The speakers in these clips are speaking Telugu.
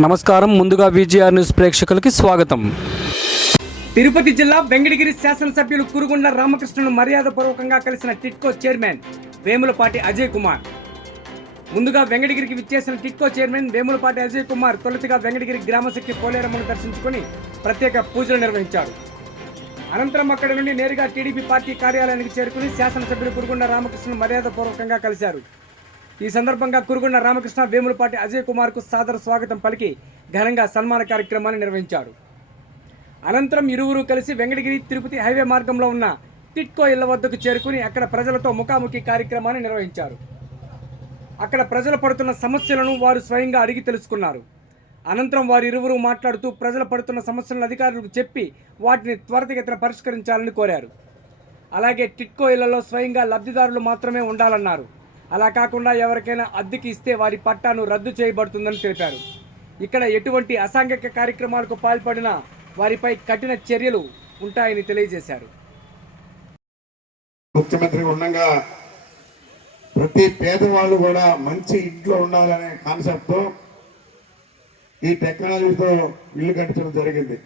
నమస్కారం. ముందుగా విజిఆర్ న్యూస్ ప్రేక్షకులకి స్వాగతం. తిరుపతి జిల్లా వెంకటగిరి శాసనసభ్యులు కురుగుండ్ల రామకృష్ణను మర్యాదపూర్వకంగా కలిసిన టిట్కో చైర్మన్ వేములపాటి అజయ్ కుమార్. ముందుగా వెంకటగిరికి విచ్చేసిన టిట్కో చైర్మన్ వేములపాటి అజయ్ కుమార్ తొలుతగా వెంకటగిరి గ్రామశక్తి పోలేరమ్మను దర్శించుకుని ప్రత్యేక పూజలు నిర్వహించారు. అనంతరం అక్కడి నుండి నేరుగా టీడీపీ పార్టీ కార్యాలయానికి చేరుకుని శాసనసభ్యులు కురుగుండ్ల రామకృష్ణను మర్యాదపూర్వకంగా కలిశారు. ఈ సందర్భంగా కురుగుండ్ల రామకృష్ణ వేములపాటి అజయ్ కుమార్కు సాదర స్వాగతం పలికి ఘనంగా సన్మాన కార్యక్రమాన్ని నిర్వహించారు. అనంతరం ఇరువురు కలిసి వెంకటగిరి తిరుపతి హైవే మార్గంలో ఉన్న టిట్కో ఇళ్ల వద్దకు చేరుకుని అక్కడ ప్రజలతో ముఖాముఖి కార్యక్రమాన్ని నిర్వహించారు. అక్కడ ప్రజలు పడుతున్న సమస్యలను వారు స్వయంగా అడిగి తెలుసుకున్నారు. అనంతరం వారు ఇరువురు మాట్లాడుతూ ప్రజలు పడుతున్న సమస్యలను అధికారులకు చెప్పి వాటిని త్వరితగతిన పరిష్కరించాలని కోరారు. అలాగే టిట్కో ఇళ్లలో స్వయంగా లబ్ధిదారులు మాత్రమే ఉండాలన్నారు. అలా కాకుండా ఎవరికైనా అద్దెకి ఇస్తే వారి పట్టాను రద్దు చేయబడుతుందని తెలిపారు. ఇక్కడ ఎటువంటి అసాంఘిక కార్యక్రమాలకు పాల్పడినా వారిపై కఠిన చర్యలు ఉంటాయని తెలియజేశారు. ముఖ్యమంత్రి ఉండగా ప్రతి పేదవాళ్ళు కూడా మంచి ఇంట్లో ఉండాలనే కాన్సెప్ట్తో ఈ టెక్నాలజీతో ఇల్లు కట్టించడం జరిగింది.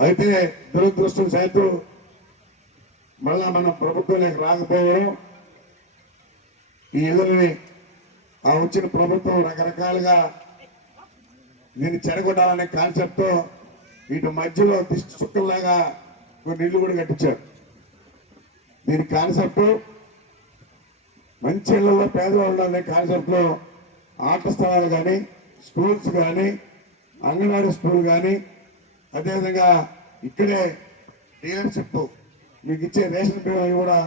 అయితే దురదృష్టం శాతం మళ్ళా మనం ప్రభుత్వంలోకి రాకపోవడం, ఈ ఇళ్ళని ఆ వచ్చిన ప్రభుత్వం రకరకాలుగా దీన్ని చెడగొట్టాలనే కాన్సెప్ట్తో వీటి మధ్యలో దిష్టి చుక్కల్లాగా కొన్ని ఇళ్ళు కూడా కట్టించారు. దీని కాన్సెప్ట్ మంచి ఇళ్లలో పేదవాళ్ళు అనే కాన్సెప్ట్లో ఆట స్థలాలు కానీ, స్కూల్స్ కానీ, అంగన్వాడీ స్కూల్ కానీ, అదేవిధంగా ఇక్కడే డీలర్షిప్ మీకు ఇచ్చే రేషన్ బియ్యం కూడా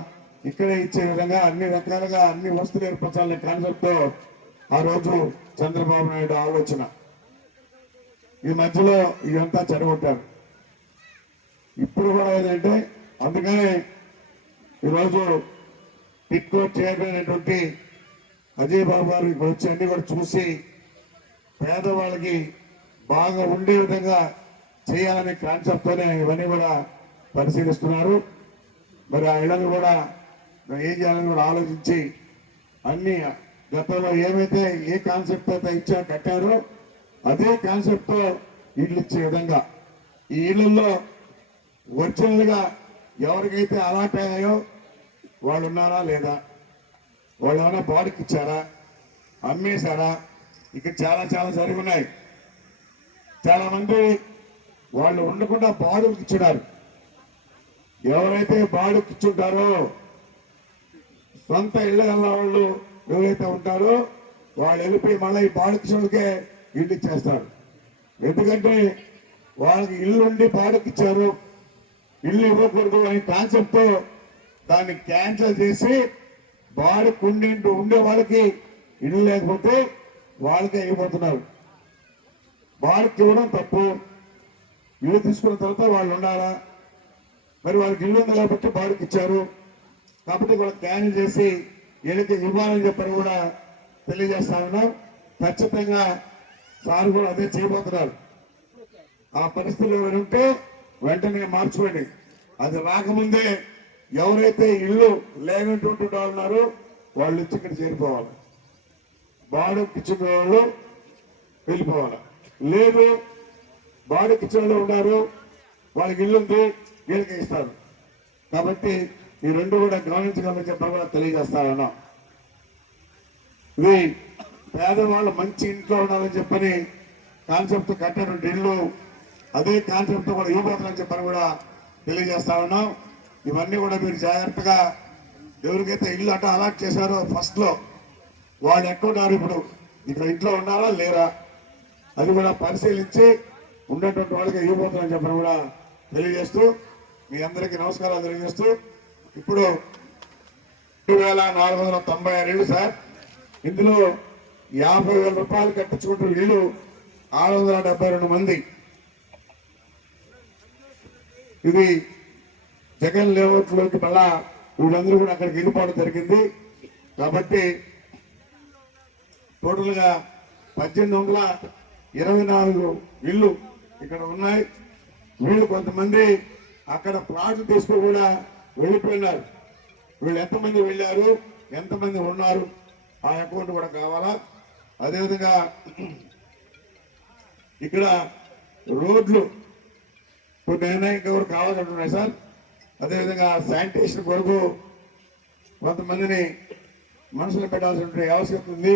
ఇక్కడే ఇచ్చే విధంగా అన్ని రకాలుగా అన్ని వస్తువులు ఏర్పరచాలనే కాన్సెప్ట్తో ఆ రోజు చంద్రబాబు నాయుడు ఆలోచన. ఈ మధ్యలో ఇదంతా చెడగొట్టారు. ఇప్పుడు కూడా ఏంటంటే అందుకనే ఈరోజు టిట్కో చేయబడినటువంటి అజయ్ బాబు గారు ఇక్కడ వచ్చి అన్ని కూడా చూసి పేదవాళ్ళకి బాగా ఉండే విధంగా చేయాలనే కాన్సెప్ట్తోనే ఇవన్నీ కూడా పరిశీలిస్తున్నారు. మరి ఆ ఇళ్లను కూడా ఏం చేయాలని కూడా ఆలోచించి అన్ని గతంలో ఏమైతే ఏ కాన్సెప్ట్ అయితే కట్టారో అదే కాన్సెప్ట్తో ఇళ్ళు ఇచ్చే విధంగా ఈ ఇళ్లలో ఒరిజినల్గా ఎవరికైతే అలాట్ అయ్యాయో వాళ్ళు ఉన్నారా లేదా, వాళ్ళు ఏమైనా బాడుకి ఇచ్చారా, అమ్మేశారా, ఇక్కడ చాలా చాలా జరిగి ఉన్నాయి. చాలా మంది వాళ్ళు ఉండకుండా బాడుకి ఇచ్చినారు. ఎవరైతే బాడుకి ఇచ్చుంటారో సొంత ఇళ్ళ వాళ్ళు ఎవరైతే ఉంటారో వాళ్ళు వెళ్ళిపోయి మళ్ళీ ఈ బాడుకిచ్చోళ్ళకే ఇల్లు ఇచ్చేస్తారు. ఎందుకంటే వాళ్ళకి ఇల్లు ఉండి బాడుకిచ్చారు, ఇల్లు ఇవ్వకూడదు అనే కాన్సెప్ట్తో దాన్ని క్యాన్సిల్ చేసి ఉండే వాళ్ళకి ఇల్లు లేకపోతే వాళ్ళకే అయిపోతున్నారు. బాడుకి ఇవ్వడం తప్పు. ఇల్లు తీసుకున్న తర్వాత వాళ్ళు ఉండాలా, మరి వాళ్ళకి ఇల్లు ఉంది కాబట్టి బాడుకి ఇచ్చారు కాబట్టి కూడా క్యాన్సిల్ చేసి వీళ్ళకి ఇవ్వాలని చెప్పని కూడా తెలియజేస్తా ఉన్నాం. ఖచ్చితంగా సార్ కూడా అదే చేయబోతున్నారు. ఆ పరిస్థితులు ఎవరైనా ఉంటే వెంటనే మార్చుకోండి. అది రాకముందే ఎవరైతే ఇల్లు లేనటువంటి వాళ్ళు ఉన్నారో వాళ్ళు వచ్చి ఇక్కడ చేరిపోవాలి. బాడుకి ఇచ్చిన వాళ్ళు వెళ్ళిపోవాలి. లేదు బాడుకి ఇచ్చిన వాళ్ళు ఉన్నారు, వాళ్ళకి ఇల్లు ఉంది, వీళ్ళకి ఇస్తారు. కాబట్టి ఈ రెండు కూడా గమనించగలని చెప్పి కూడా తెలియజేస్తా ఉన్నాం. ఇది పేదవాళ్ళు మంచి ఇంట్లో ఉండాలని చెప్పని కాన్సెప్ట్ కట్టినటువంటి ఇల్లు అదే కాన్సెప్ట్ కూడా ఇవ్వబోతుందని చెప్పని కూడా తెలియజేస్తా ఉన్నాం. ఇవన్నీ కూడా మీరు జాగ్రత్తగా ఎవరికైతే ఇల్లు అట్లా అలాట్ చేశారో ఫస్ట్లో వాళ్ళు ఎక్కడున్నారు, ఇప్పుడు ఇక్కడ ఇంట్లో ఉన్నారా లేరా అది కూడా పరిశీలించి ఉండేటువంటి వాళ్ళకి ఇవ్వబోతుందని చెప్పని కూడా తెలియజేస్తూ మీ అందరికీ నమస్కారాలు తెలియజేస్తూ ఇప్పుడు 2496 ఇళ్ళు సార్. ఇందులో 50,000 రూపాయలు కట్టించుకుంటున్న ఇళ్ళు 672 మంది. ఇది జగన్ లేఅవుట్లోకి మళ్ళా వీళ్ళందరూ కూడా అక్కడికి వెళ్ళిపోవడం జరిగింది. కాబట్టి టోటల్గా 1824 ఇళ్ళు ఇక్కడ ఉన్నాయి. వీళ్ళు కొంతమంది అక్కడ ప్లాట్లు తీసుకుని కూడా వెళ్ళిపోయినారు. వీళ్ళు ఎంతమంది వెళ్ళారు, ఎంతమంది ఉన్నారు, ఆ అకౌంట్ కూడా కావాలా. అదేవిధంగా ఇక్కడ రోడ్లు కొన్ని ఇంకెవరు కావాలంటున్నాయి సార్. అదేవిధంగా శానిటేషన్ కొరకు కొంతమందిని మనుషులు పెట్టాల్సిన ఆవశ్యకత ఉంది.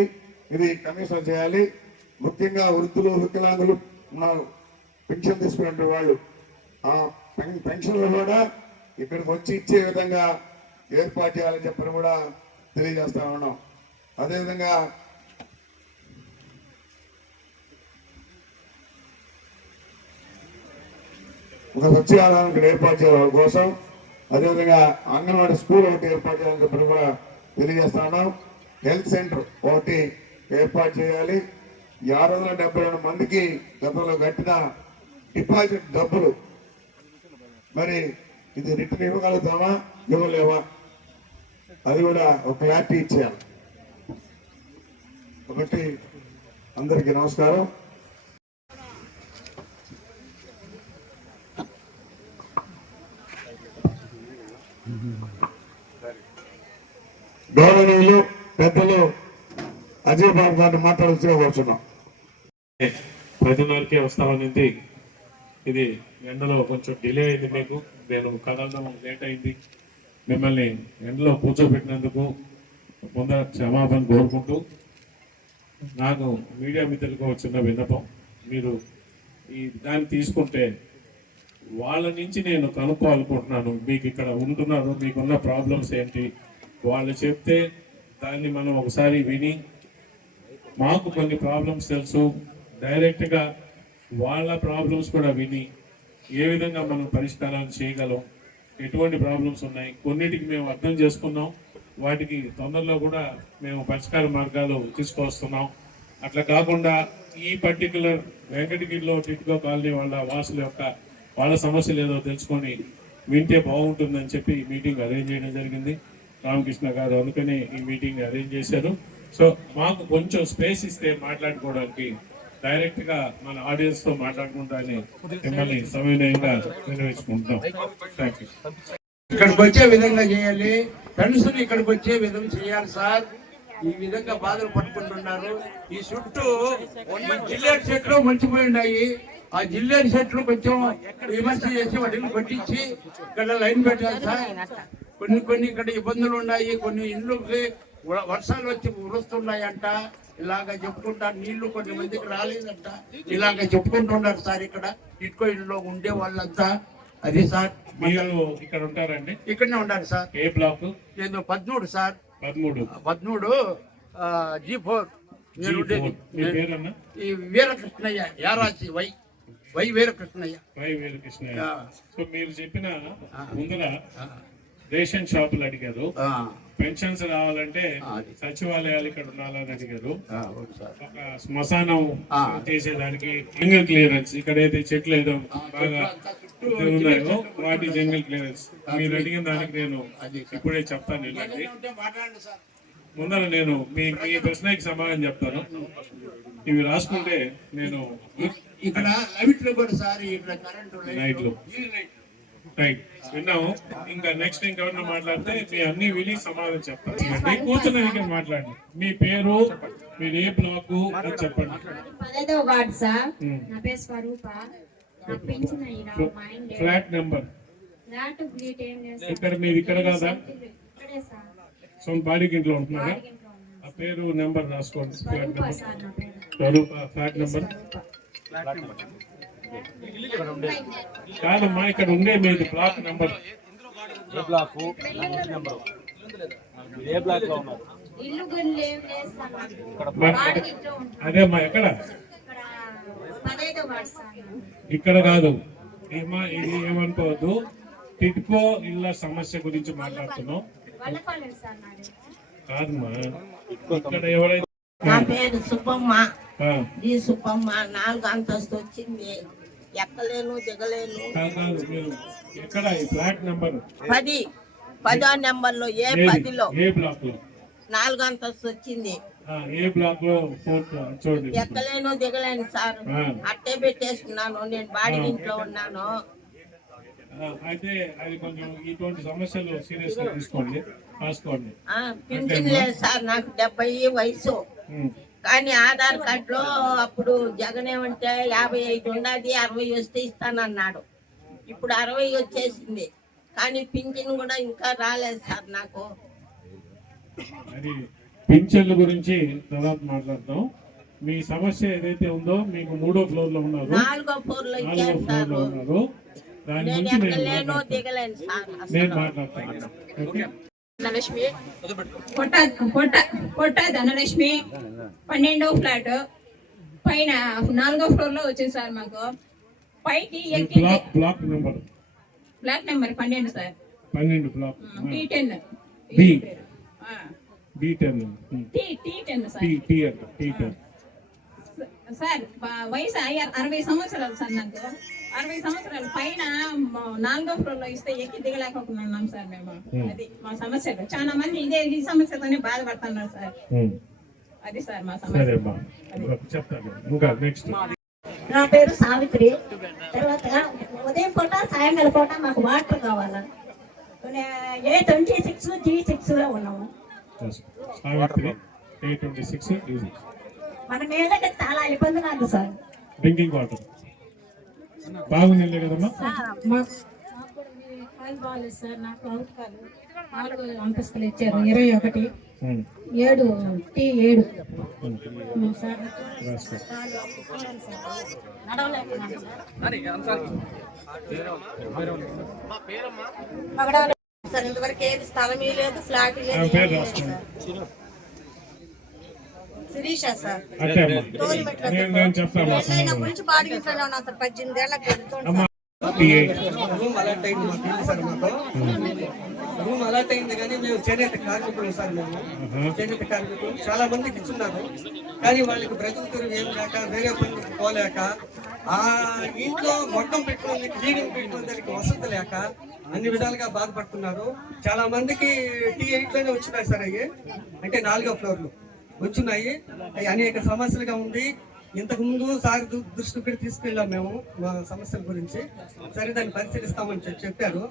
ఇది కమిషన్ చేయాలి. ముఖ్యంగా వృద్ధులు, వికలాంగులు ఉన్నారు, పెన్షన్ తీసుకునే వాళ్ళు. ఆ పెన్షన్లు కూడా ఇక్కడికి వచ్చి ఇచ్చే విధంగా ఏర్పాటు చేయాలని చెప్పని కూడా తెలియజేస్తా ఉన్నాం. అదేవిధంగా ఒక సత్యాలయం ఇక్కడ ఏర్పాటు చేయడం కోసం, అదేవిధంగా అంగన్వాడీ స్కూల్ ఒకటి ఏర్పాటు చేయాలని చెప్పని కూడా తెలియజేస్తా ఉన్నాం. హెల్త్ సెంటర్ ఒకటి ఏర్పాటు చేయాలి. 672 మందికి గతంలో కట్టిన డిపాజిట్ డబ్బులు మరి ఇది రిటర్న్ ఇవ్వగలుగుతామా, ఇవ్వలేవా, అది కూడా ఒక క్లారిటీ ఇచ్చేయాలి. కాబట్టి అందరికీ నమస్కారం. గౌరవనీయులు పెద్దలు అజయ్ బాబు గారిని మాట్లాడాల్సి కూర్చున్నాం. 10:30కే వస్తామనింది. ఇది ఎండలో కొంచెం డిలే అయింది. మీకు నేను కదలడం లేట్ అయింది. మిమ్మల్ని ఎండలో కూర్చోబెట్టినందుకు ముందర క్షమాపణ కోరుకుంటూ, నాకు మీడియా మిత్రులకు వచ్చిన విన్నపం, మీరు ఈ దాన్ని తీసుకుంటే వాళ్ళ నుంచి నేను కనుక్కోవాలనుకుంటున్నాను. మీకు ఇక్కడ ఉంటున్నారు, మీకున్న ప్రాబ్లమ్స్ ఏంటి, వాళ్ళు చెప్తే దాన్ని మనం ఒకసారి విని, మాకు కొన్ని ప్రాబ్లమ్స్ తెలుసు, డైరెక్ట్గా వాళ్ళ ప్రాబ్లమ్స్ కూడా విని ఏ విధంగా మనం పరిష్కారాలు చేయగలం, ఎటువంటి ప్రాబ్లమ్స్ ఉన్నాయి, కొన్నిటికి మేము అర్థం చేసుకున్నాం, వాటికి తొందరలో కూడా మేము పరిష్కార మార్గాలు తీసుకొస్తున్నాం. అట్లా కాకుండా ఈ పర్టికులర్ వెంకటగిరిలో టిట్కో కాలనీ వాళ్ళ వాసుల యొక్క వాళ్ళ సమస్యలు ఏదో తెలుసుకొని వింటే బాగుంటుందని చెప్పి ఈ మీటింగ్ అరేంజ్ చేయడం జరిగింది. రామకృష్ణ గారు అందుకని ఈ మీటింగ్ అరేంజ్ చేశారు. సో మాకు కొంచెం స్పేస్ ఇస్తే మాట్లాడుకోవడానికి, డైరెక్ట్ గా మన ఆడియన్స్ తో మాట్లాడుకుంటానే మిమ్మల్ని సవినయంగా నిర్వహించుకుంటాం. Thank you. ఇక్కడికి వచ్చే విధంగా చేయాలి, పెన్షన్ ఇక్కడికి వచ్చే విధంగా చేయాలి సార్. ఈ విధంగా బాధలు పట్టుకుంటున్నారు. ఈ చుట్టూ జిల్లేడు చెట్లు మంచిపోయి ఉన్నాయి. ఆ జిల్లేడు చెట్లు కొంచెం విమర్శ చేసి వాటిని కొట్టించి ఇక్కడ లైన్ పెట్టాలి సార్. కొన్ని ఇక్కడ ఇబ్బందులు ఉన్నాయి. కొన్ని ఇండ్లకి వర్షాలు వచ్చి ఉరుస్తున్నాయంట, ఇలాగ చెప్పుకుంటారు. నీళ్లు కొన్ని మందికి రాలేదంట, ఇలాగ చెప్పుకుంటున్నారు సార్. ఇక్కడ ఇటుకో ఇంట్లో ఉండే వాళ్ళంతా అది సార్. మీరు ఇక్కడ ఉంటారండి? ఇక్కడనే ఉండాలి సార్. ఏ బ్లాక్? నేను 13 సార్. 13 G4. నేను మీ పేరన్నా? ఈ వీరకృష్ణయ్య, యారాచి వై వీరకృష్ణయ్య. సో మీరు చెప్పిన ముందర రేషన్ షాపులు అడిగారు, పెన్షన్స్ రావాలంటే సచివాలయాలు ఇక్కడ ఉండాలని అడిగారు, ఒక శ్మశానం చేసేదానికి జంగల్ క్లియరెన్స్, ఇక్కడైతే చెట్లు ఏదో బాగా ఉన్నాయో వాటి జంగల్ క్లియరెన్స్ మీరు అడిగిన దానికి నేను ఇప్పుడే చెప్తాను. ఇలాంటి ముందర నేను మీ ప్రశ్నకి సమాధానం చెప్తాను. ఇవి రాసుకుంటే నేను ఇక్కడ లైట్లు కూడా సార్, ఇక్కడ కరెంటు లైట్లు రైట్ విన్నాము. ఇంకా నెక్స్ట్ ఇంకెవరన్నా మాట్లాడితే మీ అన్ని విని సమాధానం చెప్తాను. కూర్చున్నాక మాట్లాడండి. మీ పేరు, మీరు ఏ బ్లాక్ అని చెప్పండి. 15వ వార్డ్ సార్. నా పేరు స్వరూప. నా పెన్షన్ ఫ్లాట్ నెంబర్ ఇక్కడ మీరు ఇక్కడ కాదా? సో బాడీకి ఇంట్లో ఉంటున్నారా? ఆ పేరు నెంబర్ రాసుకోండి. ఫ్లాట్ నెంబర్ స్వరూప. ఫ్లాట్ నెంబర్ కాదమ్మా, ఇక్కడ ఉండే మీది బ్లాక్ నెంబర్. అదేమ్మా ఎక్కడ? ఇక్కడ కాదు ఏమా, ఇది ఏమనుకోవద్దు. టిట్కో ఇళ్ళ సమస్య గురించి మాట్లాడుతున్నాం కాదమ్మా. ఇక్కడ ఎవరైతే నా పేరు సుబ్బమ్మ. ఈ సుబ్బమ్మ 4 అంతస్తు వచ్చింది, ఎక్కలేను దిగలేను. ఎక్కడ ఫ్లాట్ నెంబర్? 10వ నెంబర్ లో, ఏ 10లో, ఏ బ్లాక్ లో 4 అంతస్తు వచ్చింది. ఏ బ్లాక్ లో? చూడండి. ఎక్కలేను దిగలేను సార్. అట్టే పెట్టేసుకున్నాను. నేను బాడీ ఇంట్లో ఉన్నాను. అయితే అది కొంచెం ఇటువంటి సమస్యలు సీరియస్ గా తీసుకోండి, రాసుకోండి. పింఛన్ లేదు సార్, నాకు 70 వయసు. కానీ ఆధార్ కార్డులో అప్పుడు జగన్ ఏమంటే 55 ఉన్నది 60 వస్తే ఇస్తానన్నాడు. ఇప్పుడు 60 వచ్చేసింది, కానీ పింఛన్ కూడా ఇంకా రాలేదు సార్ నాకు. అది పింఛన్ల గురించి తర్వాత మాట్లాడతాం. మీ సమస్య ఏదైతే ఉందో, మీకు 3వ ఫ్లోర్ లో ఉన్నారు, 4వ ఫ్లోర్ లో ఇచ్చారు సార్. ఉన్నారు, దాని నేను గురించి ఎక్కలేను దిగలేను సార్. నేను మాట్లాడతాను. ఓకే? ధనలక్ష్మి పొట్ట ధనలక్ష్మి 12వ ఫ్లాట్ పైన 4వ ఫ్లోర్ లో వచ్చింది సార్. మాకు పైకి ఎక్కి block number flat number 12 sir. 12 block T10 B10 T10 sir. T10 sir వయసు 60 సంవత్సరాలు సార్. నాకు 60 సంవత్సరాలు పైన 4వ ఫ్లోర్ లో ఇస్తే ఎక్కి దిగలేకపోతున్నాం సార్ మేము. అది మా సమస్యలు. చాలా మంది ఈ సమస్యతోనే బాధపడుతున్నారు సార్. అది సార్ మా సమస్య. సరే అమ్మా, చెప్తాను. ఇంకా నెక్స్ట్. నా పేరు సావిత్రి. తర్వాత ఉదయం పూట సాయంకాలం పూట మాకు వాటర్ కావాలి. A26 G6 లో ఉన్నాము. Savitri A26 G6. మన మీదకి చాలా ఇబ్బంది నాకు సార్. డ్రింకింగ్ వాటర్ బాగుంది కదమ్మా? కాలు బాగాలేదు సార్. నాకు అవుట్ కాలు 4 అంతస్తులు ఇచ్చారు. 21 7 T7 సార్. నడవలేకపోతున్నాను సార్ ఇంతవరకు ఏది స్థలం లేదు, ఫ్లాట్ లేదు. శిరీష సార్. అంటే అమ్మా, నేను చెప్తాను. నుంచి బాడీ ఇంట్లోనే ఉన్నా సార్. 18 ఏళ్ళకి రూమ్ అలర్ట్ అయింది మాకు, తెలుసు సార్. మాకు రూమ్ అలర్ట్ అయింది, కానీ మేము చేనేత కార్మికులు సార్. మేము చేనేత కార్మికులు చాలా మందికి ఇచ్చున్నారు, కానీ వాళ్ళకి బ్రతుకుతురు ఏం లేక, వేరే పనులకు పోలేక, ఆ ఇంట్లో మొత్తం పెట్టుకుని క్లీనింగ్ పెట్టుకునేదానికి వసతి లేక అన్ని విధాలుగా బాధపడుతున్నారు. చాలా మందికి T8 లోనే వచ్చినాయి సార్. అవి అంటే 4వ ఫ్లోర్లు వచ్చున్నాయి. అవి అనేక సమస్యలుగా ఉంది. ఇంతకు ముందు సార్ దృష్టికి కూడా తీసుకెళ్ళాం మేము మా సమస్యల గురించి. సరే, దాన్ని పరిశీలిస్తామని చెప్పారు.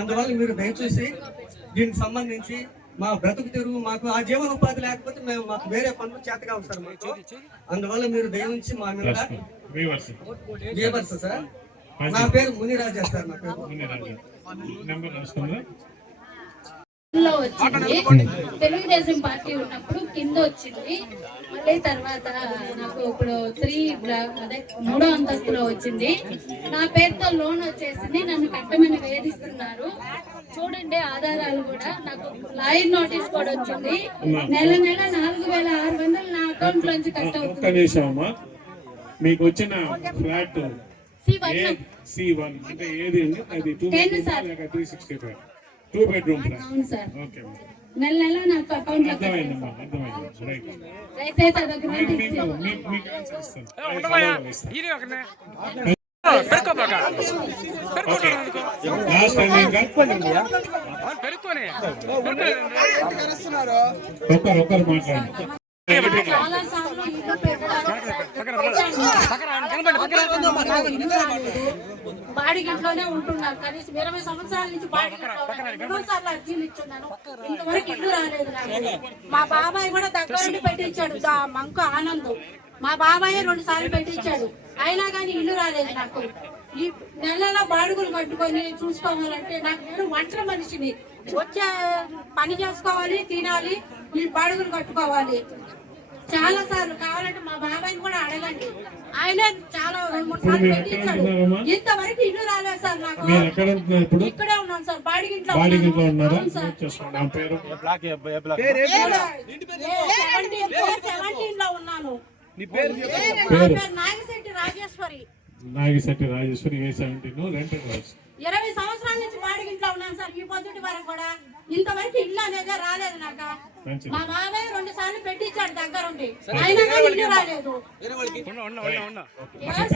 అందువల్ల మీరు దయచేసి దీనికి సంబంధించి మా బ్రతుకు తెరువు, మాకు ఆ జీవనోపాధి లేకపోతే మేము మాకు వేరే పనులు చేతగా ఉంటారు మాకు. అందువల్ల మీరు దయవుంచి మా మీద వీవర్స్ సార్. నా పేరు మునిరాజా సార్. నా పేరు నెంబర్ రాసుకుందా? వచ్చింది తెలుగుదేశం పార్టీ ఉన్నప్పుడు కింద వచ్చింది. మళ్ళీ తర్వాత నాకు ఇప్పుడు 3వ అంతస్తులో వచ్చింది. నా పేరుతో లోన్ వచ్చేసింది. నన్ను కట్టమని వేధిస్తున్నారు. చూడండి ఆధారాలు కూడా. నాకు లాయర్ నోటీస్ కూడా వచ్చింది. నెల 4,600 నా అకౌంట్ లోంచి కట్ అవుతుంది. మీకు వచ్చిన ఫ్లాట్ C1 అంటే ఏది? అది 365 2 బెడ్రూమ్ ఫ్లాట్. అవును సార్. ఓకే, నెల నాకు అకౌంట్ లో అర్థమైందమ్మా, అర్థమైంది. రైట్. దయచేసి అదొక మీకు ఆన్సర్ ఇస్తాను. లాస్ట్ ఒకరు మాట్లాడండి. చాలా సార్లు ఇల్లు బాడిగింట్లోనే ఉంటున్నారు. కనీసం 20 సంవత్సరాల నుంచి బాడిగింట్లో సార్లు అర్జీలు ఇచ్చున్నాను. ఇంతవరకు ఇల్లు రాలేదు నాకు. మా బాబాయ్ కూడా దగ్గరుండి పెట్టించాడు. మంకు ఆనందం మా బాబాయ్ 2 సార్లు పెట్టించాడు. అయినా కానీ ఇల్లు రాలేదు నాకు. ఈ నెలలో బాడుగులు కట్టుకొని చూసుకోవాలంటే నాకు నేను ఒంటరి మనిషిని. వచ్చే పని చేసుకోవాలి, తినాలి, ఈ బాడుగులు కట్టుకోవాలి. చాలా సార్లు కావాలంటే మా బాబాయ్ని కూడా అడగండి. ఆయన చాలా 2-3 సార్లు పెట్టించాడు. ఇంతవరకు ఇల్లు రాలేదు సార్ నాకు. ఇక్కడే ఉన్నాను సార్, బాడిగింట్లో ఉన్నాను. 17 లో ఉన్నాను. Nagashetti Rajeshwari. A17 rented house. 20 సంవత్సరాల నుంచి బాడిగింట్లో ఉన్నాను సార్. ఈ పొద్దుటి వరకు కూడా ఇంతవరకు ఇల్లు అనేది రాలేదు నాకు. మా బాబాయ్ 2 సార్లు పెట్టించాడు దగ్గరుండి. అయినా కానీ ఇల్లు రాలేదు.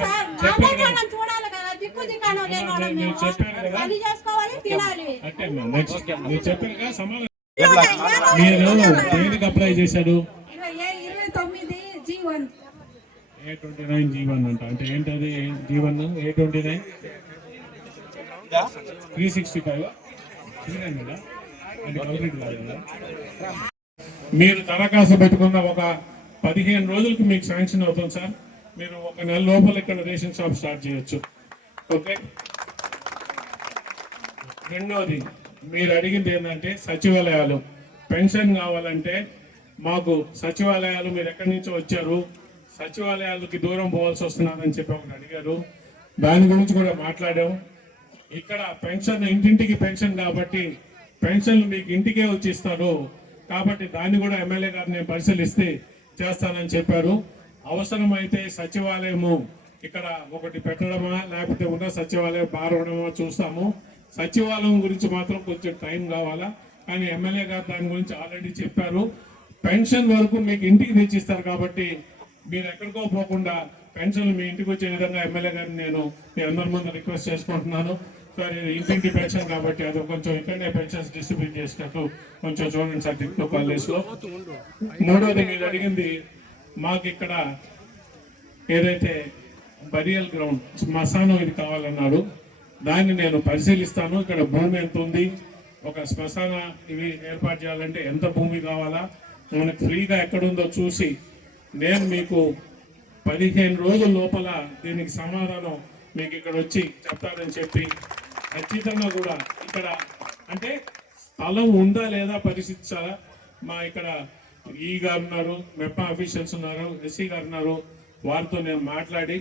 సార్ మాట్లాడడం చూడాలి కదా. దిక్కు దిక్కానో లేని వాళ్ళం మేము. పని చేసుకోవాలి, తినాలి. అప్లై చేశాడు 29 G1. A29 G1 అంటే ఏంటది? G1 A29 365 మీరు దరఖాస్తు పెట్టుకున్న ఒక 15 రోజులకి మీకు శాంక్షన్ అవుతుంది సార్. మీరు 1 నెల లోపల ఇక్కడ రేషన్ షాప్ స్టార్ట్ చేయొచ్చు. ఓకే. రెండోది మీరు అడిగింది ఏంటంటే సచివాలయాలు పెన్షన్ కావాలంటే మాకు సచివాలయాలు మీరు ఎక్కడి నుంచో వచ్చారు, సచివాలయాలకి దూరం పోవాల్సి వస్తున్నారని చెప్పి ఒకటి అడిగారు. దాని గురించి కూడా మాట్లాడాం. ఇక్కడ పెన్షన్ ఇంటింటికి పెన్షన్ కాబట్టి పెన్షన్లు మీకు ఇంటికే వచ్చి ఇస్తారు కాబట్టి దాన్ని కూడా ఎమ్మెల్యే గారు నేను పరిశీలిస్తే చేస్తానని చెప్పారు. అవసరమైతే సచివాలయము ఇక్కడ ఒకటి పెట్టడమా లేకపోతే ఉన్న సచివాలయం మారడమా చూస్తాము. సచివాలయం గురించి మాత్రం కొంచెం టైం కావాలా, కానీ ఎమ్మెల్యే గారు దాని గురించి ఆల్రెడీ చెప్పారు. పెన్షన్ వరకు మీకు ఇంటికి తెచ్చిస్తారు కాబట్టి మీరు ఎక్కడికో పోకుండా పెన్షన్లు మీ ఇంటికి వచ్చే విధంగా ఎమ్మెల్యే గారిని నేను మీ అందరి ముందు రిక్వెస్ట్ చేసుకుంటున్నాను. సార్ ఇది ఇంటింటి పెన్షన్ కాబట్టి అది కొంచెం ఇక్కడనే పెన్షన్స్ డిస్ట్రిబ్యూట్ చేసినట్టు కొంచెం చూడండి సార్ టిక్టో కాలేజ్లో. మూడోది మీరు అడిగింది మాకు ఇక్కడ ఏదైతే బరియల్ గ్రౌండ్ శ్మశానం ఇది కావాలన్నారు, దాన్ని నేను పరిశీలిస్తాను. ఇక్కడ భూమి ఎంత ఉంది, ఒక శ్మశాన ఇవి ఏర్పాటు చేయాలంటే ఎంత భూమి కావాలా, మనకు ఫ్రీగా ఎక్కడుందో చూసి నేను మీకు 15 రోజుల లోపల దీనికి సమాధానం మీకు ఇక్కడ వచ్చి చెప్తారని చెప్పి ఖచ్చితంగా కూడా ఇక్కడ అంటే స్థలం ఉందా లేదా పరిశీలించాలా. మా ఇక్కడ ఈ గారు ఉన్నారు, మెప్పా అఫీషియల్స్ ఉన్నారు, ఎస్సీ గారు ఉన్నారు, వారితో నేను మాట్లాడి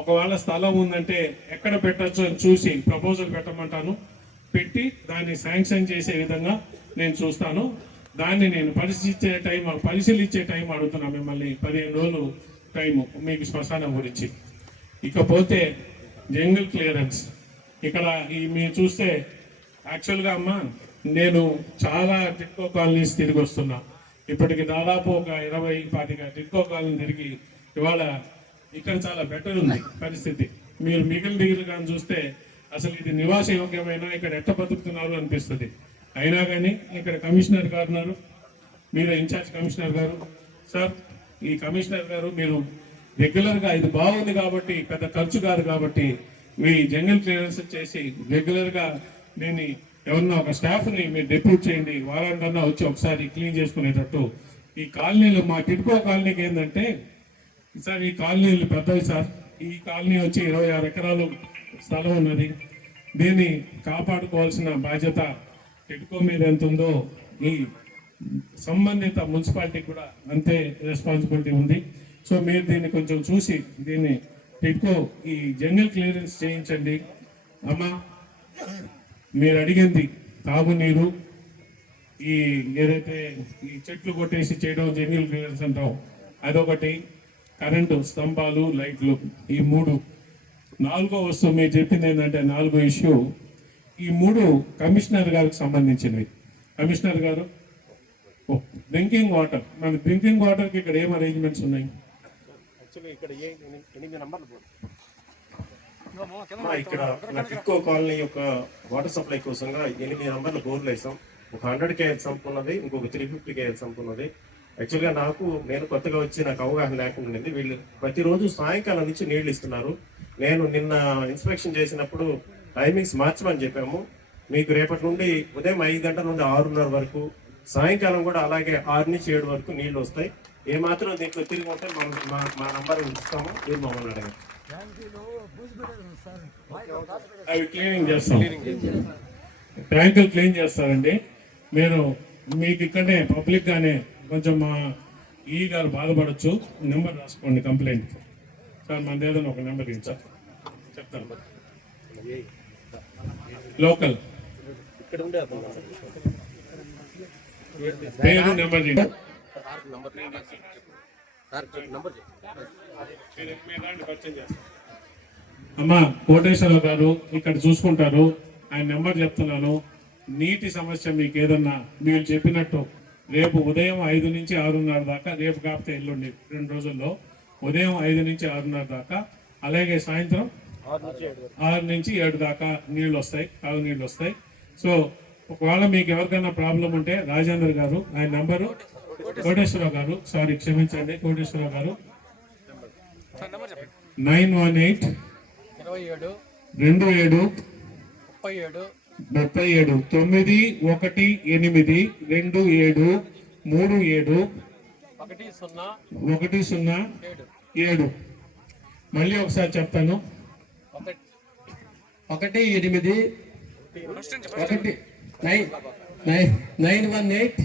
ఒకవేళ స్థలం ఉందంటే ఎక్కడ పెట్టచ్చు అని చూసి ప్రపోజల్ పెట్టమంటాను. పెట్టి దాన్ని శాంక్షన్ చేసే విధంగా నేను చూస్తాను. దాన్ని నేను పరిశీలించే టైం అడుగుతున్నా మిమ్మల్ని. 15 రోజులు టైము మీకు శ్మశానం గురించి. ఇకపోతే జంగిల్ క్లియరెన్స్ ఇక్కడ మీరు చూస్తే యాక్చువల్గా అమ్మ నేను చాలా టిట్కో కాలనీస్ తిరిగి వస్తున్నా. ఇప్పటికి దాదాపు ఒక 20-25 టిట్కో కాలనీ తిరిగి ఇవాళ ఇక్కడ చాలా బెటర్ ఉంది పరిస్థితి. మీరు మిగిలిన కానీ చూస్తే అసలు ఇది నివాస యోగ్యమైన ఇక్కడ ఎట్ట బతుకుతున్నారు అనిపిస్తుంది. అయినా కానీ ఇక్కడ కమిషనర్ గారు ఉన్నారు, మీరు ఇన్ఛార్జ్ కమిషనర్ గారు. సార్ ఈ కమిషనర్ గారు మీరు రెగ్యులర్గా ఇది బాగుంది కాబట్టి పెద్ద ఖర్చు కాదు కాబట్టి మీ జంగల్ క్లియరెన్స్ చేసి రెగ్యులర్గా దీన్ని ఎవరన్నా ఒక స్టాఫ్ని మీరు డెప్యూట్ చేయండి, వారానికన్నా వచ్చి ఒకసారి క్లీన్ చేసుకునేటట్టు. ఈ కాలనీలు మా టిడ్కో కాలనీకి ఏంటంటే సార్ ఈ కాలనీలు పెద్దవి సార్. ఈ కాలనీ వచ్చి 26 ఎకరాలు స్థలం ఉన్నది. దీన్ని కాపాడుకోవాల్సిన బాధ్యత టిడ్కో మీద ఎంత ఉందో ఈ సంబంధిత మున్సిపాలిటీ కూడా అంతే రెస్పాన్సిబిలిటీ ఉంది. సో మీరు దీన్ని కొంచెం చూసి దీన్ని టిడ్కో ఈ జంగల్ క్లియరెన్స్ చేయించండి. అమ్మ మీరు అడిగింది తాగునీరు, ఈ ఏదైతే ఈ చెట్లు కొట్టేసి చేయడం జంగల్ క్లియరెన్స్ అంటాం అదొకటి, కరెంటు స్తంభాలు లైట్లు ఈ 3. 4వ వస్తువు మీరు చెప్పింది ఏంటంటే 4వ ఇష్యూ ఈ 3 కమిషనర్ గారికి సంబంధించినవి. కమిషనర్ గారు డ్రింకింగ్ వాటర్, మన డ్రింకింగ్ వాటర్కి ఇక్కడ ఏం అరేంజ్మెంట్స్ ఉన్నాయి? ఇక్కడ టిడ్కో కాలనీ యొక్క వాటర్ సప్లై కోసంగా 8 నంబర్ల బోర్లు వేసాం. ఒక 100 KL సంప్ ఉన్నది, ఇంకొక 350 KL సంప్ ఉన్నది. యాక్చువల్గా నేను కొత్తగా వచ్చి నాకు అవగాహన లేకుండా ఉండేది. వీళ్ళు ప్రతిరోజు సాయంకాలం నుంచి నీళ్లు ఇస్తున్నారు. నేను నిన్న ఇన్స్పెక్షన్ చేసినప్పుడు టైమింగ్స్ మార్చమని చెప్పాము. మీకు రేపటి నుండి ఉదయం 5 గంటల నుండి 6:30 వరకు, సాయంకాలం కూడా అలాగే 6 నుంచి 7 వరకు నీళ్లు వస్తాయి. ఏమాత్రం దీంట్లో తిరిగి ఉంటే మా నంబర్ ఇస్తాము, మీరు మమ్మల్ని అడగండి. అవి క్లీనింగ్ చేస్తాం, ట్యాంకులు క్లీన్ చేస్తారండి. మీరు మీకు ఇక్కడనే పబ్లిక్గానే కొంచెం మా ఈ గారు బాధపడచ్చు. నెంబర్ రాసుకోండి కంప్లైంట్. సార్ మన ఏదైనా ఒక నెంబర్ ఇచ్చా చెప్తాను. లోకల్ పేరు నెంబర్ అమ్మా కోటేశ్వరరావు గారు ఇక్కడ చూసుకుంటారు. ఆయన నెంబర్ చెప్తున్నాను. నీటి సమస్య మీకు ఏదన్నా మీరు చెప్పినట్టు రేపు ఉదయం 5 నుంచి 6:30 దాకా, రేపు కాకపోతే ఎల్లుండి 2 రోజుల్లో ఉదయం 5 నుంచి 6:30 దాకా, అలాగే సాయంత్రం 6 నుంచి 7 దాకా నీళ్ళు వస్తాయి, తాగునీళ్ళు వస్తాయి. సో ఒకవేళ మీకు ఎవరికైనా ప్రాబ్లం ఉంటే రాజేందర్ గారు ఆయన నెంబరు, కోటేశ్వరరావు గారు సారీ క్షమించండి కోటేశ్వరరావు గారు 918 27 37 918 27 37 1007. మళ్ళీ ఒకసారి చెప్తాను. 18 918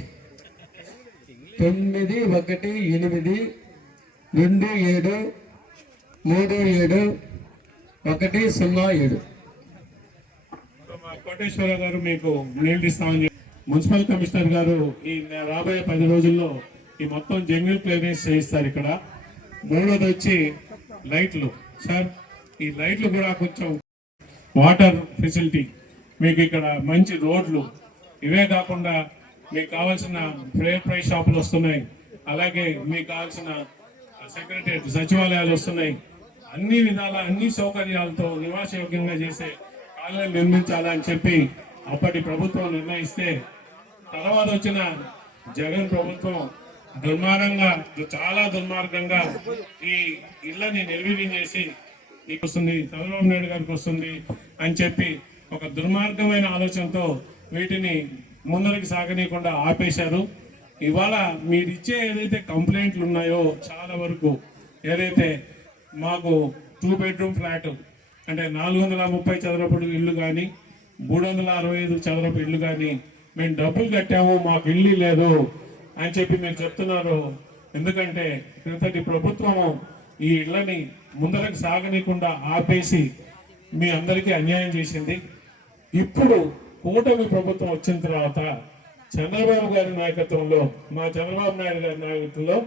91737 కోటేశ్వర గారు మీకు నీళ్ళు ఇస్తామని చెప్పి మున్సిపల్ కమిషనర్ గారు ఈ రాబోయే 10 రోజుల్లో ఈ మొత్తం జంగిల్ క్లియరెన్స్ చేయిస్తారు ఇక్కడ. మూడోది వచ్చి లైట్లు. సార్ ఈ లైట్లు కూడా కొంచెం వాటర్ ఫెసిలిటీ, మీకు ఇక్కడ మంచి రోడ్లు, ఇవే కాకుండా మీకు కావాల్సిన ఫ్రై షాపులు వస్తున్నాయి, అలాగే మీకు కావాల్సిన సెక్రటరియట్ సచివాలయాలు వస్తున్నాయి. అన్ని విధాల అన్ని సౌకర్యాలతో నివాసయోగ్యంగా చేసే కాలనీ నిర్మించాలని చెప్పి అప్పటి ప్రభుత్వం నిర్ణయిస్తే, తర్వాత వచ్చిన జగన్ ప్రభుత్వం చాలా దుర్మార్గంగా ఈ ఇళ్ళని నిర్వీర్యం చేసి వస్తుంది, చంద్రబాబు నాయుడు గారికి వస్తుంది అని చెప్పి ఒక దుర్మార్గమైన ఆలోచనతో వీటిని ముందరికి సాగనీయకుండా ఆపేశారు. ఇవాళ మీరు ఇచ్చే ఏదైతే కంప్లైంట్లు ఉన్నాయో చాలా వరకు, ఏదైతే మాకు 2 బెడ్రూమ్ ఫ్లాట్ అంటే 430 చదరపు ఇల్లు కానీ 365 చదరపు ఇల్లు కానీ మేము డబ్బులు కట్టాము, మాకు ఇల్లు లేదు అని చెప్పి మీరు చెప్తున్నారు. ఎందుకంటే క్రితటి ప్రభుత్వము ఈ ఇళ్ళని ముందరకు సాగనీయకుండా ఆపేసి మీ అందరికీ అన్యాయం చేసింది. ఇప్పుడు కూటమి ప్రభుత్వం వచ్చిన తర్వాత చంద్రబాబు గారి నాయకత్వంలో, మా చంద్రబాబు నాయుడు గారి నాయకత్వంలో,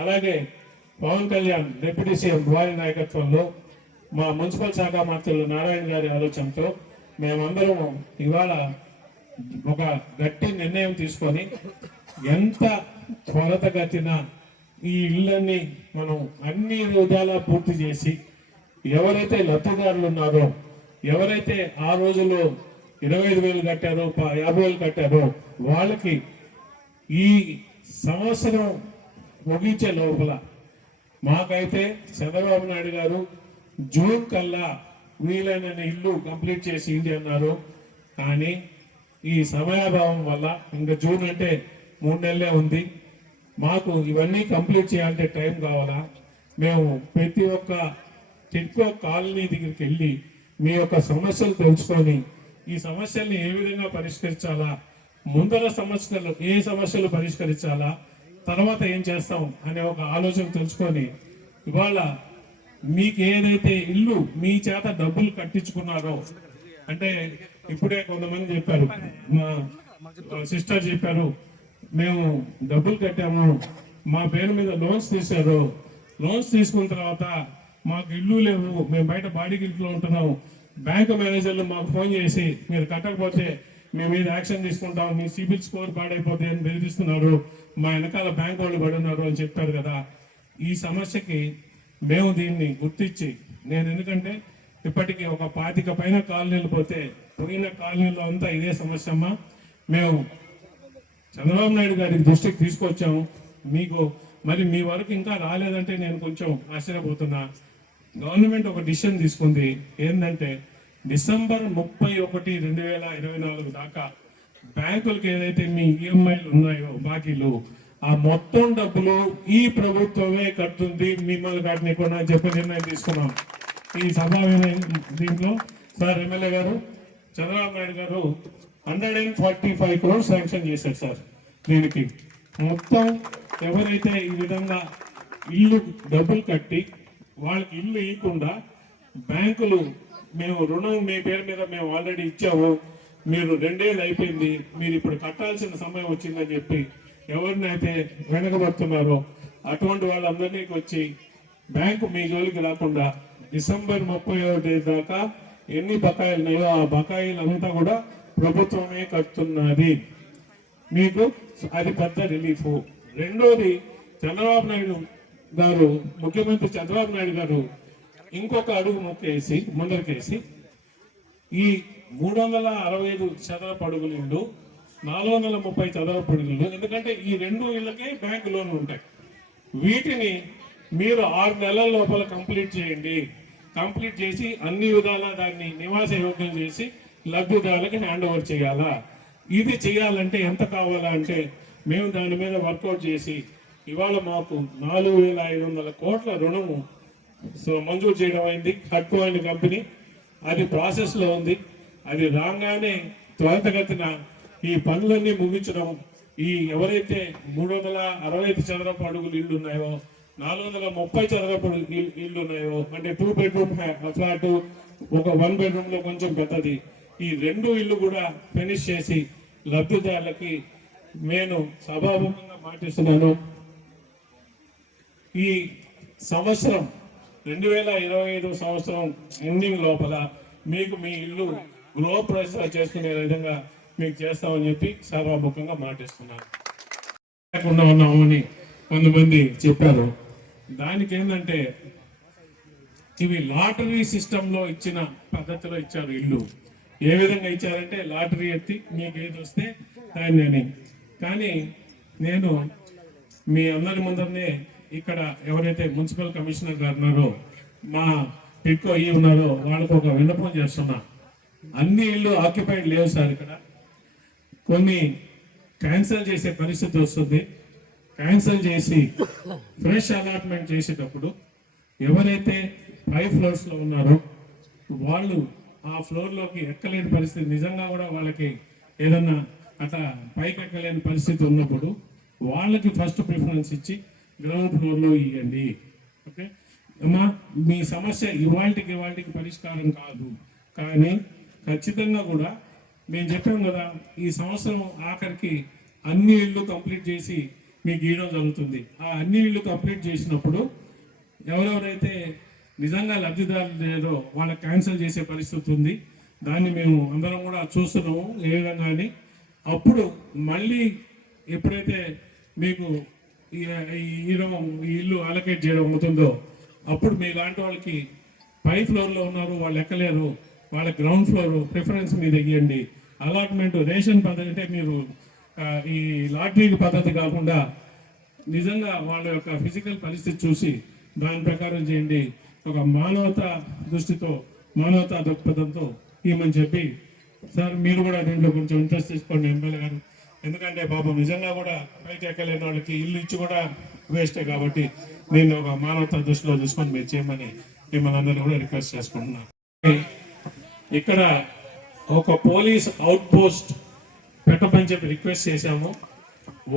అలాగే పవన్ కళ్యాణ్ డిప్యూటీ సీఎం వారి నాయకత్వంలో, మా మున్సిపల్ శాఖ మంత్రులు నారాయణ గారి ఆలోచనతో మేమందరం ఇవాళ ఒక గట్టి నిర్ణయం తీసుకొని ఎంత త్వరతగతిన ఈ ఇళ్ళని మనం అన్ని విధాలా పూర్తి చేసి, ఎవరైతే లబ్ధిదారులు ఉన్నారో, ఎవరైతే ఆ రోజుల్లో 25,000 కట్టారో 50,000 కట్టారో వాళ్ళకి ఈ సంవత్సరం ముగించే లోపల మాకైతే చంద్రబాబు నాయుడు గారు జూన్ కల్లా వీలైన ఇల్లు కంప్లీట్ చేసి ఇండి అన్నారు. కానీ ఈ సమయాభావం వల్ల ఇంకా జూన్ అంటే 3 నెలలే ఉంది. మాకు ఇవన్నీ కంప్లీట్ చేయాలంటే టైం కావాలా. మేము ప్రతి ఒక్క టిడ్కో కాలనీ దగ్గరికి వెళ్ళి మీ యొక్క సమస్యలు తెలుసుకొని ఈ సమస్యల్ని ఏ విధంగా పరిష్కరించాలా, ముందర సమస్యలు ఏ సమస్యలు పరిష్కరించాలా, తర్వాత ఏం చేస్తాం అనే ఒక ఆలోచన తెలుసుకొని ఇవాళ మీకు ఏదైతే ఇల్లు మీ చేత డబ్బులు కట్టించుకున్నారో, అంటే ఇప్పుడే కొంతమంది చెప్పారు, మా సిస్టర్ చెప్పారు, మేము డబ్బులు కట్టాము, మా పేరు మీద లోన్స్ తీశారు, లోన్స్ తీసుకున్న తర్వాత మాకు ఇల్లు లేవు, మేము బయట బాడీకి ఇంట్లో ఉంటున్నాం, బ్యాంకు మేనేజర్లు మాకు ఫోన్ చేసి మీరు కట్టకపోతే మేము మీద యాక్షన్ తీసుకుంటాం, మీ సిబిల్ స్కోర్ పాడైపోతే అని బెదిరిస్తున్నారు, మా వెనకాల బ్యాంక్ వాళ్ళు పడి ఉన్నారు అని చెప్పారు కదా. ఈ సమస్యకి మేము దీన్ని గుర్తించి, నేను ఎందుకంటే ఇప్పటికీ ఒక 25 పైన కాలనీలు పోతే పోయిన కాలనీలో అంతా ఇదే సమస్య అమ్మా. మేము చంద్రబాబు నాయుడు గారికి దృష్టికి తీసుకొచ్చాము, మీకు మరి మీ వరకు ఇంకా రాలేదంటే నేను కొంచెం ఆశ్చర్యపోతున్నా. గవర్నమెంట్ ఒక డిసిషన్ తీసుకుంది, ఏంటంటే డిసెంబర్ 31, 2024 దాకా బ్యాంకులకు ఏదైతే మీ ఈఎంఐలు ఉన్నాయో బాకీలు, ఆ మొత్తం డబ్బులు ఈ ప్రభుత్వమే కడుతుంది, మిమ్మల్ని కట్టనీయకుండా చెప్పే నిర్ణయం తీసుకున్నాం. ఈ సభా దీంట్లో సార్ ఎమ్మెల్యే గారు చంద్రబాబు నాయుడు గారు 145 crores శాంక్షన్ చేశారు సార్. దీనికి మొత్తం ఎవరైతే ఈ విధంగా ఇల్లు డబ్బులు కట్టి వాళ్ళకి ఇల్లు ఇవ్వకుండా బ్యాంకులు మేము రుణం మీ పేరు మీద మేము ఆల్రెడీ ఇచ్చాము, మీరు 2 ఏళ్ళు అయిపోయింది, మీరు ఇప్పుడు కట్టాల్సిన సమయం వచ్చిందని చెప్పి ఎవరినైతే వెనకబడుతున్నారో అటువంటి వాళ్ళందరినీ వచ్చి బ్యాంకు మీ జోలికి రాకుండా డిసెంబర్ 31 దాకా ఎన్ని బకాయిలు ఉన్నాయో ఆ బకాయిలంతా కూడా ప్రభుత్వమే కడుతున్నది. మీకు అది పెద్ద రిలీఫ్. రెండోది, చంద్రబాబు నాయుడు గారు, ముఖ్యమంత్రి చంద్రబాబు నాయుడు గారు ఇంకొక అడుగు ముందరికేసి ఈ 365 చదరపు అడుగుల ఇల్లు, 430 చదరపు అడుగులు, ఎందుకంటే ఈ 2 ఇళ్ళకే బ్యాంక్ లోన్లు ఉంటాయి, వీటిని మీరు 6 నెలల లోపల కంప్లీట్ చేయండి. కంప్లీట్ చేసి అన్ని విధాలా దాన్ని నివాస యోగ్యం చేసి లబ్ధిదారులకి హ్యాండ్ ఓవర్ చేయాలా. ఇది చేయాలంటే ఎంత కావాలా అంటే మేము దాని మీద వర్కౌట్ చేసి ఇవాళ మాకు 4,500 కోట్ల రుణము మంజూరు చేయడం అయింది. హడ్కో అనే కంపెనీ అది ప్రాసెస్లో ఉంది. అది రాగానే త్వరితగతిన ఈ పనులన్నీ ముగించడం, ఈ ఎవరైతే 365 చదరపు అడుగులు ఇళ్ళు ఉన్నాయో, 430 చదరపు ఇళ్ళు ఉన్నాయో, అంటే 2 బెడ్రూమ్ ఫ్లాట్, ఒక 1 బెడ్రూమ్ లో కొంచెం పెద్దది, ఈ 2 ఇళ్ళు కూడా ఫినిష్ చేసి లబ్ధిదారులకి నేను సభాముఖంగా మాటిస్తున్నాను. ఈ సంవత్సరం 2025 సంవత్సరం ఎండింగ్ లోపల మీకు మీ ఇల్లు గృహప్రవేశం చేసుకునే విధంగా మీకు చేస్తామని చెప్పి సభాముఖంగా మాటిస్తున్నాను. లేకుండా ఉన్నామని కొంతమంది చెప్పారు. దానికి ఏంటంటే ఇవి లాటరీ సిస్టంలో ఇచ్చిన పద్ధతిలో ఇచ్చారు ఇల్లు. ఏ విధంగా ఇచ్చారంటే లాటరీ ఎత్తి మీకు ఏది వస్తే దాన్ని అని. కానీ నేను మీ అందరి ముందరనే ఇక్కడ ఎవరైతే మున్సిపల్ కమిషనర్ గారు ఉన్నారో, మా టిడ్కో ఈ ఉన్నారో, వాళ్ళకు ఒక విన్నపం చేస్తున్నా. అన్ని ఇళ్ళు ఆక్యుపైడ్ లేవు సార్. ఇక్కడ కొన్ని క్యాన్సిల్ చేసే పరిస్థితి వస్తుంది. క్యాన్సిల్ చేసి ఫ్రెష్ అలాట్మెంట్ చేసేటప్పుడు ఎవరైతే 5 floors లో ఉన్నారో వాళ్ళు ఆ ఫ్లోర్లోకి ఎక్కలేని పరిస్థితి, నిజంగా కూడా వాళ్ళకి ఏదన్నా అట్లా పైకి ఎక్కలేని పరిస్థితి ఉన్నప్పుడు వాళ్ళకి ఫస్ట్ ప్రిఫరెన్స్ ఇచ్చి గ్రౌండ్ ఫ్లోర్లో ఇవ్వండి. ఓకే అమ్మా, మీ సమస్య ఇవాళకి పరిష్కారం కాదు, కానీ ఖచ్చితంగా కూడా మేము చెప్పాం కదా, ఈ సంవత్సరం ఆఖరికి అన్ని ఇళ్ళు కంప్లీట్ చేసి మీకు ఇవ్వడం జరుగుతుంది. ఆ అన్ని ఇళ్ళు కంప్లీట్ చేసినప్పుడు ఎవరెవరైతే నిజంగా లబ్ధిదారులు లేదో వాళ్ళకి క్యాన్సిల్ చేసే పరిస్థితి ఉంది. దాన్ని మేము అందరం కూడా చూస్తున్నాము ఏ విధంగాని. అప్పుడు మళ్ళీ ఎప్పుడైతే మీకు ఈ ఇల్లు అలొకేట్ చేయడం అవుతుందో అప్పుడు మీ లాంటి వాళ్ళకి 5 floorలో ఉన్నారు, వాళ్ళు ఎక్కలేరు, వాళ్ళ గ్రౌండ్ ఫ్లోర్ ప్రిఫరెన్స్ మీద ఇవ్వండి. అలాట్మెంట్ రేషన్ పద్ధతి అంటే మీరు ఈ లాటరీ పద్ధతి కాకుండా నిజంగా వాళ్ళ యొక్క ఫిజికల్ పరిస్థితి చూసి దాని ప్రకారం చేయండి. ఒక మానవతా దృష్టితో, మానవతా దృక్పథంతో ఇవ్వమని చెప్పి, సార్ మీరు కూడా దీంట్లో కొంచెం ఇంట్రెస్ట్ తీసుకోండి ఎమ్మెల్యే గారు. ఎందుకంటే పాపం నిజంగా కూడా పైకి ఎక్కలేని వాళ్ళకి ఇల్లు ఇచ్చి కూడా వేస్టే. కాబట్టి నేను ఒక మానవతా దృష్టిలో చూసుకొని మీరు చేయమని మిమ్మల్ని అందరూ కూడా రిక్వెస్ట్ చేసుకుంటున్నాను. ఇక్కడ ఒక పోలీస్ అవుట్ పోస్ట్ పెట్టమని చెప్పి రిక్వెస్ట్ చేశాము.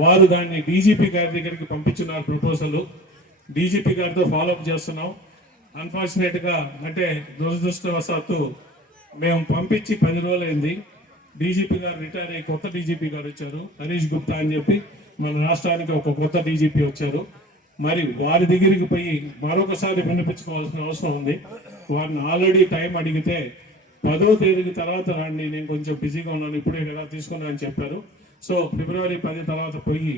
వారు దాన్ని డీజీపీ గారి దగ్గరికి పంపించున్నారు ప్రపోజల్. డీజీపీ గారితో ఫాలోఅప్ చేస్తున్నాం. అన్ఫార్చునేట్గా అంటే దురదృష్టవశాత్తు మేము పంపించి 10 రోజులైంది. డీజీపీ గారు రిటైర్ అయ్యి కొత్త డీజీపీ గారు వచ్చారు, హరీష్ గుప్తా అని చెప్పి. మన రాష్ట్రానికి ఒక కొత్త డీజీపీ వచ్చారు. మరి వారి దగ్గరికి పోయి మరొకసారి వినిపించుకోవాల్సిన అవసరం ఉంది. వారిని ఆల్రెడీ టైం అడిగితే 10వ తేదీకి తర్వాత రండి, నేను కొంచెం బిజీగా ఉన్నాను, ఇప్పుడే కదా తీసుకున్నా అని చెప్పారు. సో February 10 తర్వాత పోయి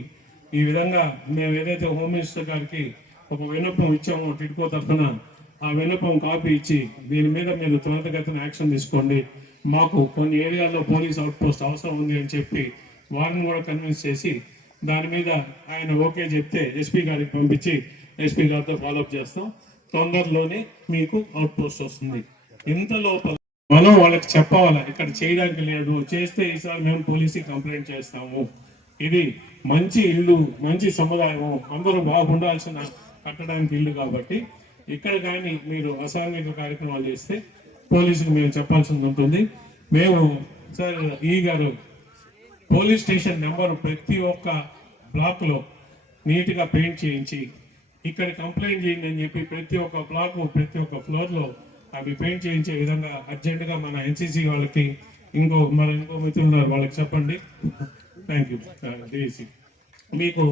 ఈ విధంగా మేము ఏదైతే హోమ్ మినిస్టర్ గారికి ఒక విన్నపం ఇచ్చామో టిడ్కో తరఫున, ఆ విన్నపం కాపీ ఇచ్చి దీని మీద మీరు త్వరితగతిన యాక్షన్ తీసుకోండి, మాకు కొన్ని ఏరియాల్లో పోలీస్ అవుట్ పోస్ట్ అవసరం ఉంది అని చెప్పి వారిని కూడా కన్విన్స్ చేసి దాని మీద ఆయన ఓకే చెప్తే ఎస్పీ గారికి పంపించి ఎస్పీ గారితో ఫాలోఅప్ చేస్తాం. తొందరలోనే మీకు అవుట్ పోస్ట్ వస్తుంది. ఇంత లోపల మనం వాళ్ళకి చెప్పాలి, ఇక్కడ చేయడానికి లేదు, చేస్తే ఈసారి మేము పోలీసుకి కంప్లైంట్ చేస్తాము. ఇది మంచి ఇల్లు, మంచి సముదాయము, అందరూ బాగుండాల్సిన కట్టడానికి ఇల్లు కాబట్టి ఇక్కడ కానీ మీరు అసాంఘిక కార్యక్రమాలు చేస్తే పోలీసుకు మేము చెప్పాల్సింది ఉంటుంది. మేము సార్ ఈ గారు పోలీస్ స్టేషన్ నెంబర్ ప్రతి ఒక్క బ్లాక్లో నీట్గా పెయింట్ చేయించి ఇక్కడ కంప్లైంట్ చేయండి అని చెప్పి ప్రతి ఒక్క బ్లాక్, ప్రతి ఒక్క ఫ్లోర్లో అవి పెయింట్ చేయించే విధంగా అర్జెంటుగా మన ఎన్సీసీ వాళ్ళకి ఇంకో మిత్రులు ఉన్నారు వాళ్ళకి చెప్పండి. Thank you DC. మీకు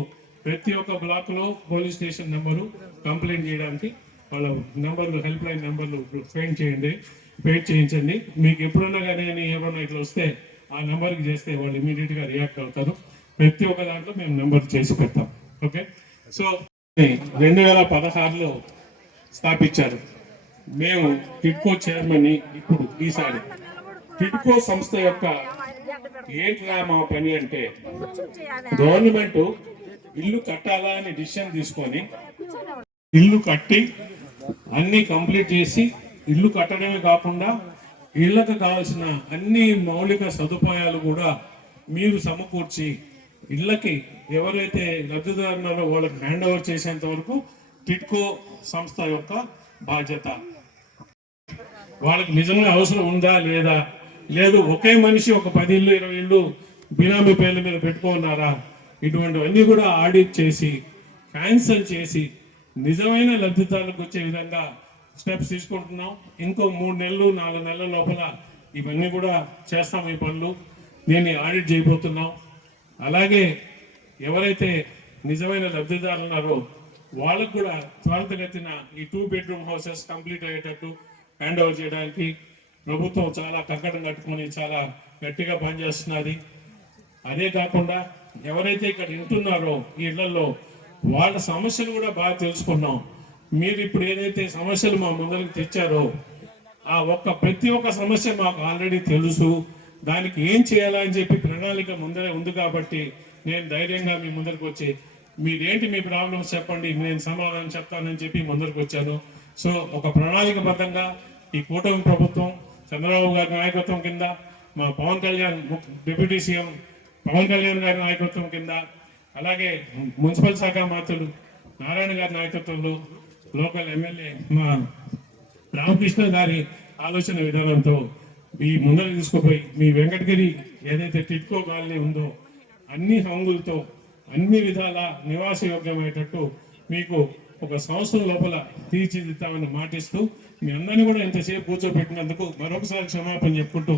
ప్రతి ఒక్క బ్లాక్లో పోలీస్ స్టేషన్ నెంబరు కంప్లైంట్ చేయడానికి వాళ్ళ నెంబర్లు, హెల్ప్ లైన్ నెంబర్లు పెయింట్ చేయించండి. మీకు ఎప్పుడన్నా కానీ ఏమన్నా ఇట్లా వస్తే ఆ నెంబర్కి చేస్తే వాళ్ళు ఇమీడియట్గా రియాక్ట్ అవుతారు. ప్రతి ఒక్క దాంట్లో మేము నెంబర్ చేసి పెడతాం. ఓకే, సో 2016లో స్థాపించారు. మేము టిడ్కో చైర్మన్ ఇప్పుడు ఈసారి టిడ్కో సంస్థ యొక్క ఏంట్రా మా పని అంటే గవర్నమెంట్ ఇల్లు కట్టాలా అని డిసిషన్ తీసుకొని ఇల్లు కట్టి అన్ని కంప్లీట్ చేసి, ఇల్లు కట్టడమే కాకుండా ఇళ్లకు కావాల్సిన అన్ని మౌలిక సదుపాయాలు కూడా మీరు సమకూర్చి ఇళ్ళకి ఎవరైతే లబ్ధిదారు ఉన్నారో వాళ్ళకి హ్యాండ్ ఓవర్ చేసేంత వరకు టిట్కో సంస్థ యొక్క బాధ్యత. వాళ్ళకి నిజంగా అవసరం ఉందా లేదా, లేదు ఒకే మనిషి ఒక 10 ఇళ్ళు 20 ఇళ్ళు బినామీ పేర్ల మీద పెట్టుకున్నారా, ఇటువంటివన్నీ కూడా ఆడిట్ చేసి క్యాన్సల్ చేసి నిజమైన లబ్ధిదారులకు వచ్చే విధంగా స్టెప్స్ తీసుకుంటున్నాం. ఇంకో 3 నెలలు 4 నెలల లోపల ఇవన్నీ కూడా చేస్తాం. ఈ పనులు దీన్ని ఆడిట్ చేయబోతున్నాం. అలాగే ఎవరైతే నిజమైన లబ్ధిదారులు ఉన్నారో వాళ్ళకు కూడా త్వరితగతిన ఈ 2 బెడ్రూమ్ హౌసెస్ కంప్లీట్ అయ్యేటట్టు హ్యాండ్ ఓవర్ చేయడానికి ప్రభుత్వం చాలా కంకణం కట్టుకొని చాలా గట్టిగా పనిచేస్తున్నది. అదే కాకుండా ఎవరైతే ఇక్కడ ఉంటున్నారో ఈ ఇళ్లలో వాళ్ళ సమస్యలు కూడా బాగా తెలుసుకున్నాం. మీరు ఇప్పుడు ఏదైతే సమస్యలు మా ముందరికి తెచ్చారో ఆ ప్రతి ఒక్క సమస్య మాకు ఆల్రెడీ తెలుసు. దానికి ఏం చేయాలా అని చెప్పి ప్రణాళిక ముందరే ఉంది కాబట్టి నేను ధైర్యంగా మీ ముందరికి వచ్చి మీరేంటి మీ ప్రాబ్లమ్స్ చెప్పండి, నేను సమాధానం చెప్తానని చెప్పి ముందరికి వచ్చాను. సో ఒక ప్రణాళికబద్ధంగా ఈ కూటమి ప్రభుత్వం చంద్రబాబు గారి నాయకత్వం కింద, మా పవన్ కళ్యాణ్ డిప్యూటీ సీఎం పవన్ కళ్యాణ్ గారి నాయకత్వం కింద, అలాగే మున్సిపల్ శాఖ మంత్రులు నారాయణ గారి నాయకత్వంలో, లోకల్ ఎమ్మెల్యే మా రామకృష్ణ గారి ఆలోచన విధానంతో ఈ ముందర తీసుకుపోయి మీ వెంకటగిరి ఏదైతే టిట్కో కాలనీ ఉందో అన్ని హంగులతో అన్ని విధాల నివాసయోగ్యమయ్యేటట్టు మీకు ఒక సంవత్సరం లోపల తీర్చిదిద్దామని మాటిస్తూ మీ అందరినీ కూడా ఇంతసేపు కూర్చోబెట్టినందుకు మరొకసారి క్షమాపణ చెప్పుకుంటూ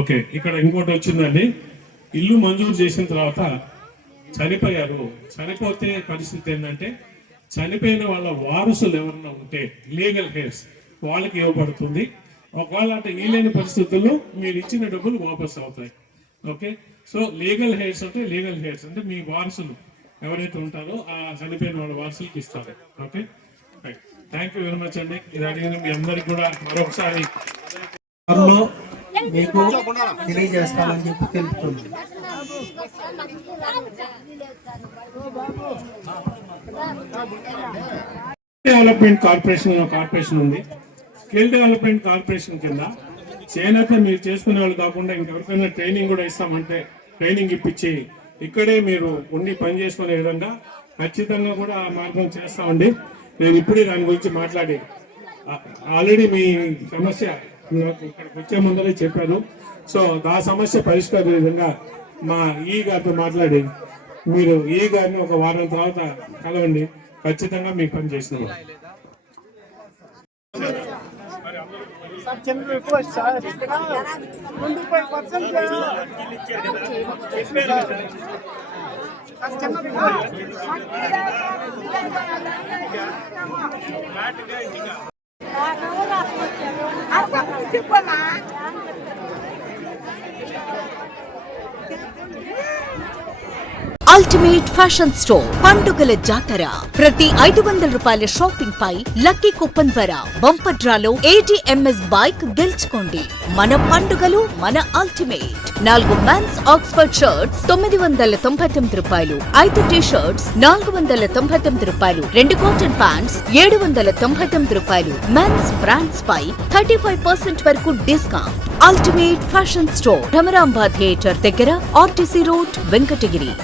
ఓకే. ఇక్కడ ఇంకోటి వచ్చిందండి, ఇల్లు మంజూరు చేసిన తర్వాత చనిపోయారు. చనిపోతే పరిస్థితి ఏంటంటే చనిపోయిన వాళ్ళ వారసులు ఎవరన్నా ఉంటే లీగల్ హెయిర్స్ వాళ్ళకి ఇవ్వబడుతుంది. ఒకవేళ అంటే లేని పరిస్థితుల్లో మీరు ఇచ్చిన డబ్బులు వాపస్ అవుతాయి. ఓకే. సో లీగల్ హెయిర్స్ అంటే లీగల్ హెయిర్స్ అంటే మీ వారసులు ఎవరైతే ఉంటారో ఆ చనిపోయిన వాళ్ళ వారసులకి ఇస్తారు. Okay. Thank you very much అండి. ఇది అడిగిన మీ అందరికి కూడా మరొకసారి మీకు తెలియజేస్తామని చెప్పి తెలుపుతుంది. డెవలప్మెంట్ కార్పొరేషన్ ఉంది. స్కిల్ డెవలప్మెంట్ కార్పొరేషన్ కింద చేనేత మీరు చేసుకునే వాళ్ళు కాకుండా ఇంకెవరికైనా ట్రైనింగ్ కూడా ఇస్తామంటే ట్రైనింగ్ ఇప్పించి ఇక్కడే మీరు ఉండి పని చేసుకునే విధంగా ఖచ్చితంగా కూడా ఆ మార్గం చేస్తామండి. నేను ఇప్పుడే దాని గురించి మాట్లాడి ఆల్రెడీ మీ సమస్య ఇక్కడికి వచ్చే ముందరే చెప్పారు. సో ఆ సమస్య పరిష్కార విధంగా మా ఈ గారితో మాట్లాడి మీరు ఈ గారిని ఒక వారం తర్వాత కలవండి, ఖచ్చితంగా మీకు పని చేసిన అల్టిమేట్ ఫ్యాషన్ స్టోర్ పండుగల జాతర. ప్రతి 500 రూపాయల షాపింగ్ పై లక్కీ కూపన్ ద్వారా బంపర్ డ్రాలో ADMS బైక్ గెలుచుకోండి. మన పండుగలు మన అల్టిమేట్. 4 మెన్స్ ఆక్స్ఫర్డ్ షర్ట్స్ 999 రూపాయలు, 5 టీ షర్ట్స్ 499 రూపాయలు, 2 కాటన్ ప్యాంట్స్ 799 రూపాయలు. మెన్స్ బ్రాండ్స్ పై 35% వరకు discount. Ultimate fashion store Bhramaramba theatre దగ్గర, RTC రోడ్, వెంకటగిరి.